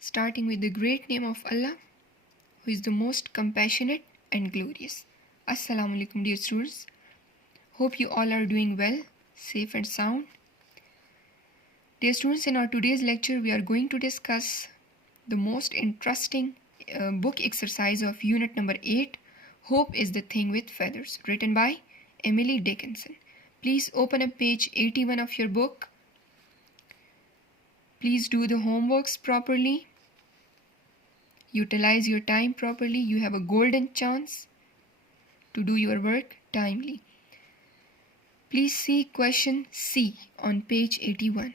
starting with the great name of Allah, who is the most compassionate and glorious. Assalamu alaikum, dear students. Hope you all are doing well, safe and sound. Dear students, in our today's lecture, we are going to discuss the most interesting book exercise of unit number 8, Hope is the Thing with Feathers, written by Emily Dickinson. Please open up page 81 of your book. Please do the homeworks properly. Utilize your time properly. You have a golden chance to do your work timely. Please see question C on page 81.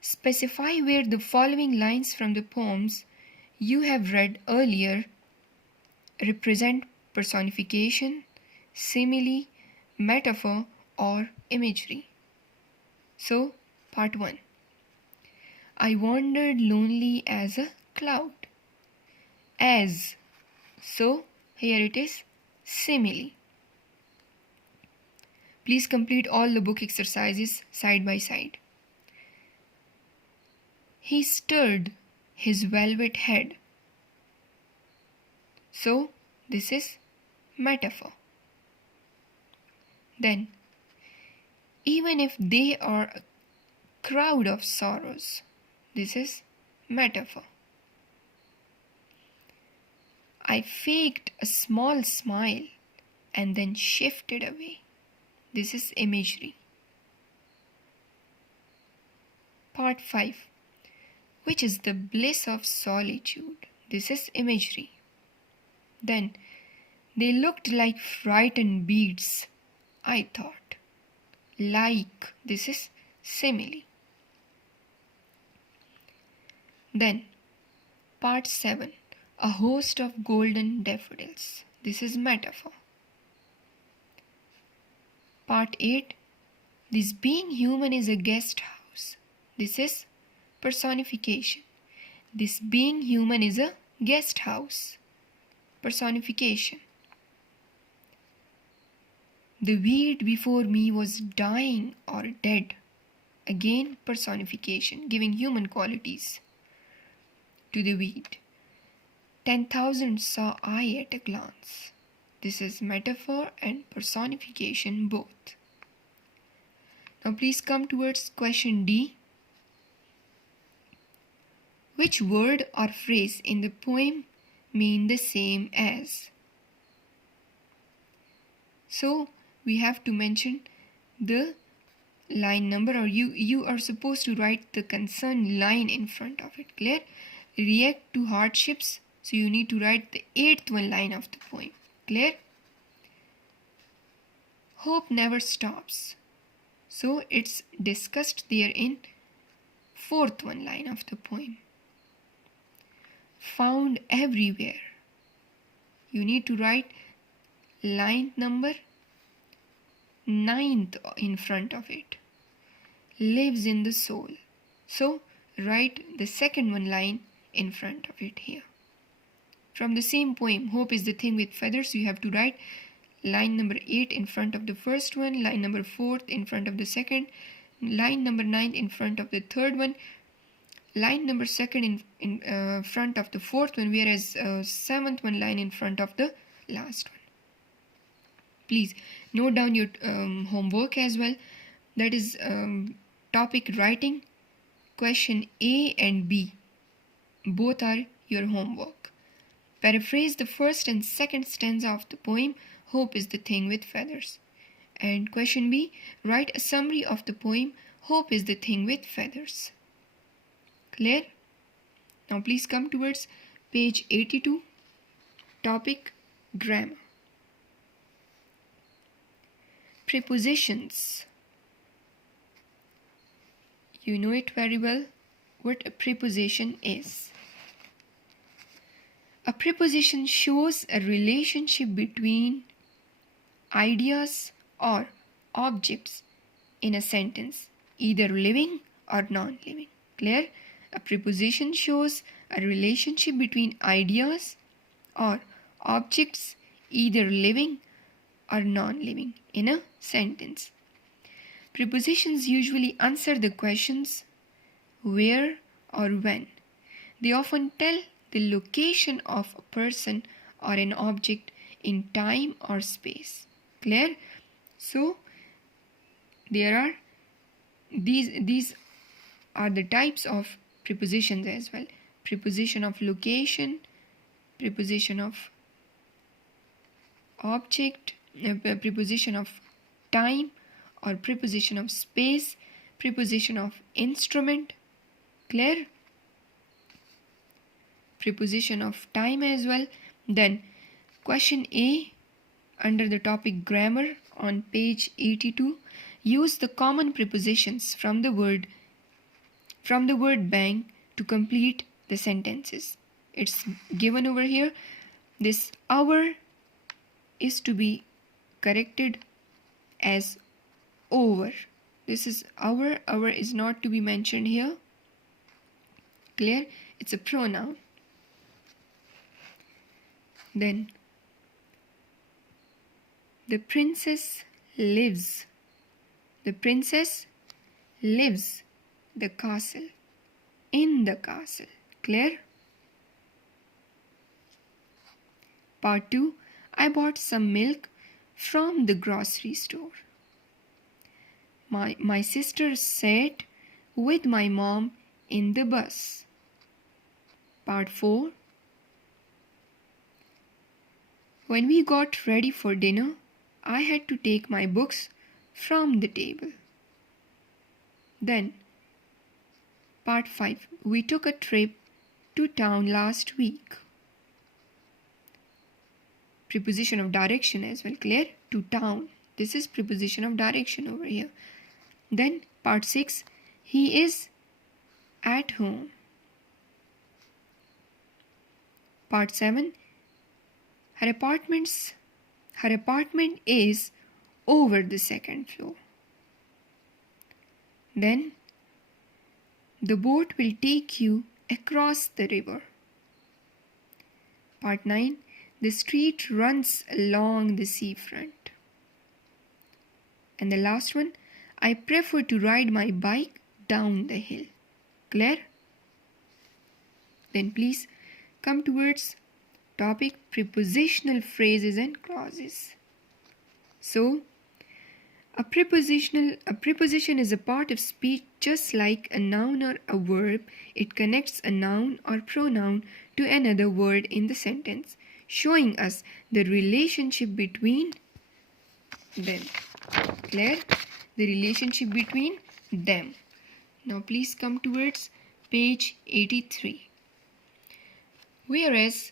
Specify where the following lines from the poems you have read earlier represent personification, simile, metaphor, or imagery. So, part 1. I wandered lonely as a cloud. As. So, here it is, simile. Please complete all the book exercises side by side. He stirred his velvet head. So, this is metaphor. Then, even if they are a crowd of sorrows, this is metaphor. I faked a small smile and then shifted away. This is imagery. Part 5. Which is the bliss of solitude. This is imagery. Then, they looked like frightened beads, I thought. Like, this is simile. Then, part 7. A host of golden daffodils. This is metaphor. Part 8. This being human is a guest house. This is personification. This being human is a guest house. Personification. The weed before me was dying or dead. Again, personification, giving human qualities to the weed. 10,000 saw I at a glance. This is metaphor and personification both. Now please come towards question D. Which word or phrase in the poem mean the same as? So we have to mention the line number, or you are supposed to write the concerned line in front of it. Clear? React to hardships. So you need to write the 8th one line of the poem. Clear? Hope never stops. So it's discussed there in 4th one line of the poem. Found everywhere. You need to write line number 9th in front of it. Lives in the soul. So write the 2nd one line in front of it here. From the same poem, Hope is the Thing with Feathers, you have to write line number 8 in front of the first one, line number 4 in front of the second, line number 9 in front of the third one, line number 2 in front of the fourth one, whereas 7th one line in front of the last one. Please note down your homework as well. That is topic writing, question A and B. Both are your homework. Paraphrase the first and second stanza of the poem, Hope is the Thing with Feathers. And question B, write a summary of the poem, Hope is the Thing with Feathers. Clear? Now please come towards page 82, topic grammar. Prepositions. You know it very well what a preposition is. A preposition shows a relationship between ideas or objects in a sentence, either living or non-living. Clear? A preposition shows a relationship between ideas or objects, either living or non-living, in a sentence. Prepositions usually answer the questions where or when. They often tell the location of a person or an object in time or space. Clear? So there are these are the types of prepositions as well. Preposition of location, preposition of object, preposition of time or preposition of space, preposition of instrument. Clear? Preposition of time as well. Then question A under the topic grammar on page 82, use the common prepositions from the word bank to complete the sentences. It's given over here. This hour is to be corrected as over. This is hour. Hour is not to be mentioned here. Clear? It's a pronoun. Then the princess lives. The princess lives the castle. In the castle. Clear? Part 2. I bought some milk from the grocery store. My sister sat with my mom in the bus. Part 4. When we got ready for dinner, I had to take my books from the table. Then, Part 5. We took a trip to town last week. Preposition of direction as well. Clear? To town. This is preposition of direction over here. Then, Part 6. He is at home. Part 7. Her apartment is over the second floor. Then, the boat will take you across the river. Part 9. The street runs along the seafront. And the last one, I prefer to ride my bike down the hill. Clear? Then please come towards topic prepositional phrases and clauses. So, a preposition is a part of speech just like a noun or a verb. It connects a noun or pronoun to another word in the sentence, showing us the relationship between them. Clear? The relationship between them. Now please come towards page 83. Whereas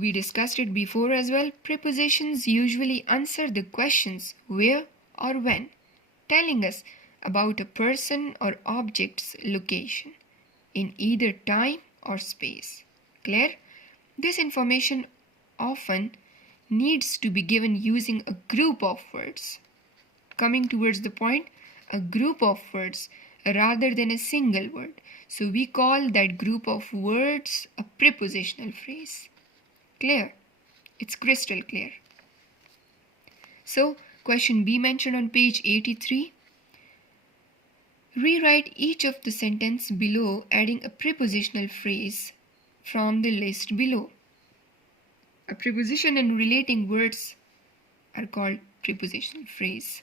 we discussed it before as well, prepositions usually answer the questions where or when, telling us about a person or object's location in either time or space. Clear? This information often needs to be given using a group of words. Coming towards the point, a group of words rather than a single word. So we call that group of words a prepositional phrase. Clear? It's crystal clear. So, question B mentioned on page 83. Rewrite each of the sentence below, adding a prepositional phrase from the list below. A preposition and relating words are called prepositional phrase.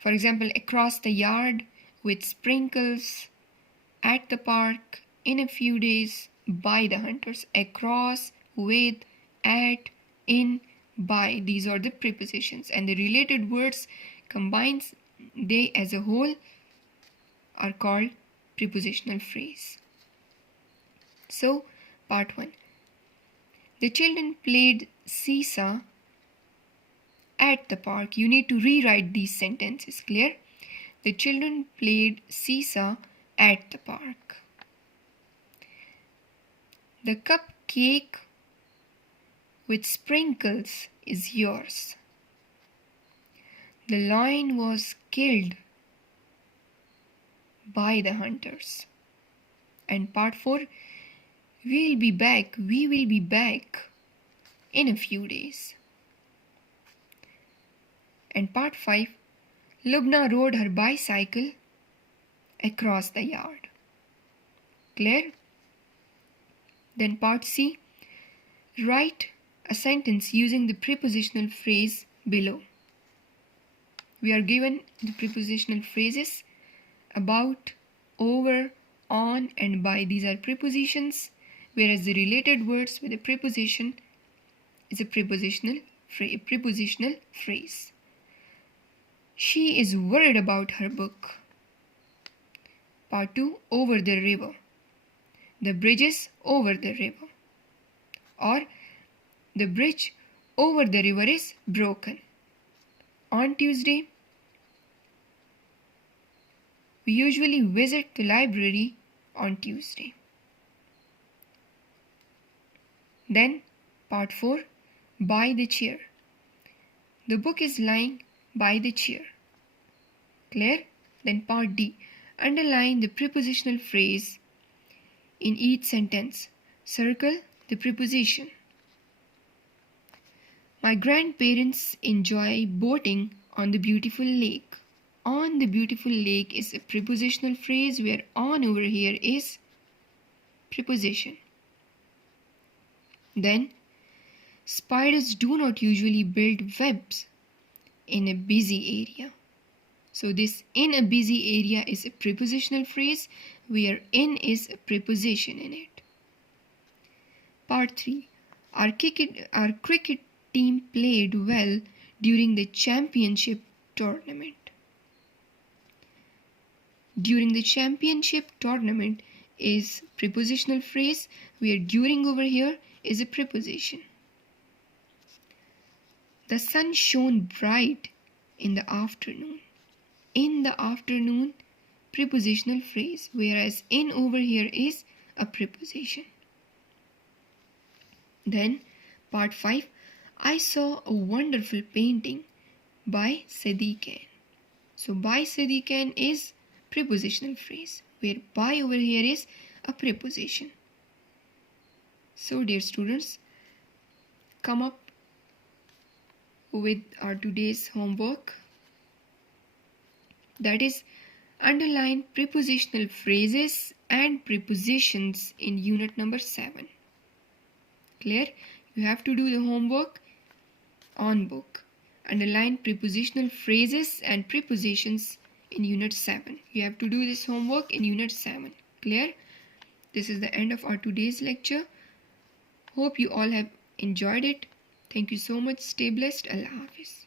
For example, across the yard, with sprinkles, at the park, in a few days, by the hunters. Across, with, at, in, by. These are the prepositions, and the related words combined, they as a whole are called prepositional phrase. So, part 1. The children played seesaw at the park. You need to rewrite these sentences. Clear? The children played seesaw at the park. The cupcake with sprinkles is yours. The lion was killed by the hunters. And part 4, we will be back in a few days. And part 5, Lubna rode her bicycle across the yard. Clear? Then part C, write a sentence using the prepositional phrase below. We are given the prepositional phrases about, over, on, and by. These are prepositions, whereas the related words with a preposition is a prepositional phrase. She is worried about her book. Part 2, over the river. The bridge is over the river. Or the bridge over the river is broken. On Tuesday, we usually visit the library on Tuesday. Then part 4, by the chair. The book is lying by the chair. Clear? Then part D, underline the prepositional phrase in each sentence. Circle the preposition. My grandparents enjoy boating on the beautiful lake. On the beautiful lake is a prepositional phrase, where on over here is preposition. Then, spiders do not usually build webs in a busy area. So this in a busy area is a prepositional phrase, where in is a preposition in it. Part 3. Our cricket team played well during the championship tournament. During the championship tournament is prepositional phrase, where during over here is a preposition. The sun shone bright in the afternoon. In the afternoon, prepositional phrase, whereas in over here is a preposition. Then part 5, I saw a wonderful painting by Sadiq Khan. So by Sadiq Khan is prepositional phrase, where by over here is a preposition. So dear students, come up with our today's homework, that is, underline prepositional phrases and prepositions in unit number 7. Clear? You have to do the homework on book. Underline prepositional phrases and prepositions in unit 7. You have to do this homework in unit 7. Clear? This is the end of our today's lecture. Hope you all have enjoyed it. Thank you so much. Stay blessed. Allah Hafiz.